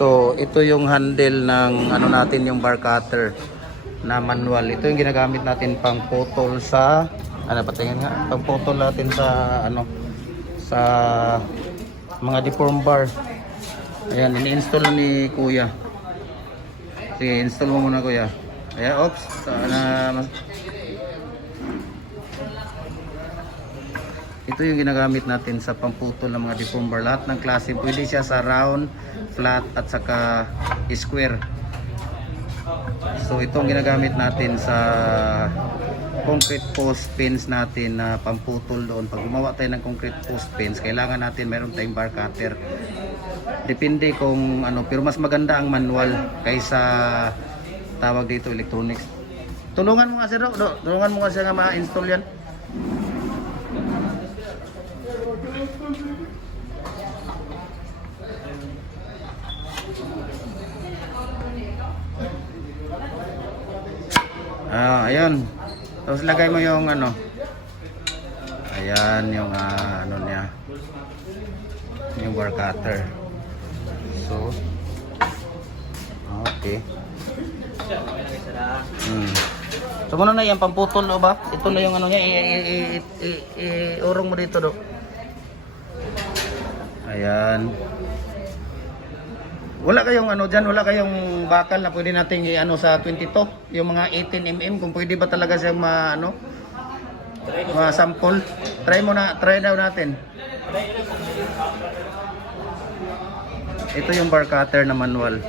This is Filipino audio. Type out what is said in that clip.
So, ito yung handle ng ano natin, yung bar cutter na manual. Ito yung ginagamit natin pang putol sa ano, patingin nga, pang putol natin sa ano, sa mga deform bar. Ayan, ini-install ni Kuya. Sige, install mo muna Kuya. Ayan, oops. Ito yung ginagamit natin sa pamputol ng mga deform bar. Lahat ng klase, pwede siya sa round, flat at saka square. So itong ginagamit natin sa concrete post pins natin na pamputol doon. Pag gumawa tayo ng concrete post pins, kailangan natin meron tayong bar cutter. Depende kung ano, pero mas maganda ang manual kaysa tawag dito electronics. Tulungan mo nga sir, tulungan mo nga siya nga ma-install yan. Ayan. Tapos lagay mo yung ano. Ayan yung ano niya. Yung bar cutter. So okay. So muna na yan pamputol o ba? Ito na yung ano niya, urong mo dito do. Ayan. Wala kayong ano dyan, wala kayong bakal na pwede nating i-ano sa 22, yung mga 18mm, kung pwede ba talaga siyang ma-ano, ma-sample. Try daw natin. Ito yung bar cutter na manual.